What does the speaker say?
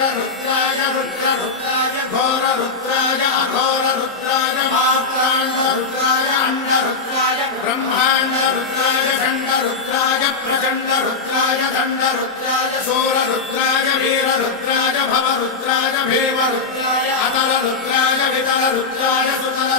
वीररुद्राय रुद्ररुद्राय घोररुद्राय अघोररुद्राय मात्राण्डरुद्राय अण्डरुद्राय ब्रह्माण्डरुद्राय खण्डरुद्राय प्रचण्डरुद्राय दण्डरुद्राय शूररुद्राय वीररुद्राय भवरुद्राय भीमरुद्राय अतलरुद्राय वितलरुद्राय सुतल